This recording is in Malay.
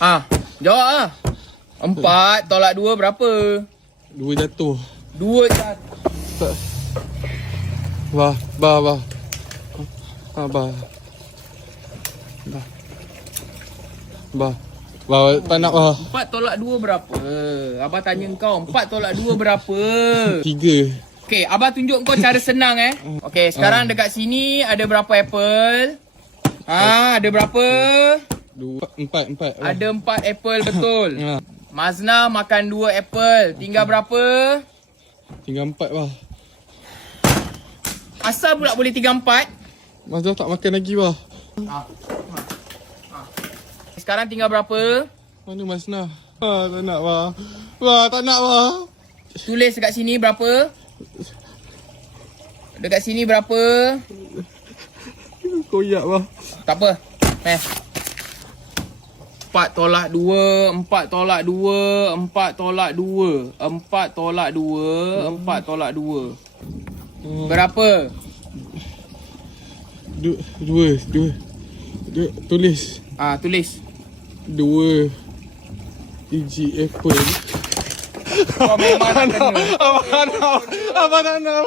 Jawab ah. 4 tolak 2 berapa? 2 jatuh. 2 jatuh. Bah. Bah. Bah, tak nak bah. 4 tolak 2 berapa? Abah tanya kau 4 tolak 2 berapa? 3. Okey, Abah tunjuk kau cara senang Okey, sekarang dekat sini ada berapa apple? Ada berapa? 4. Ada 4 apple betul. Mazna makan 2 apple. Tinggal berapa? Tinggal 4 bah. Asal pula boleh tinggal 4? Mazda tak makan lagi bah. Sekarang tinggal berapa? Mana Mazna? Tak nak bah. Bah, tak nak bah. Tulis dekat sini berapa? Dekat sini berapa? Koyak bah. Tak apa. 4 tolak 2, 4 tolak 2, 4 tolak 2, 4 tolak 2, 4 tolak 2. Berapa? 2. Tulis. Tulis. 2 biji apple. Kau memang nak kena. Abang tak nak.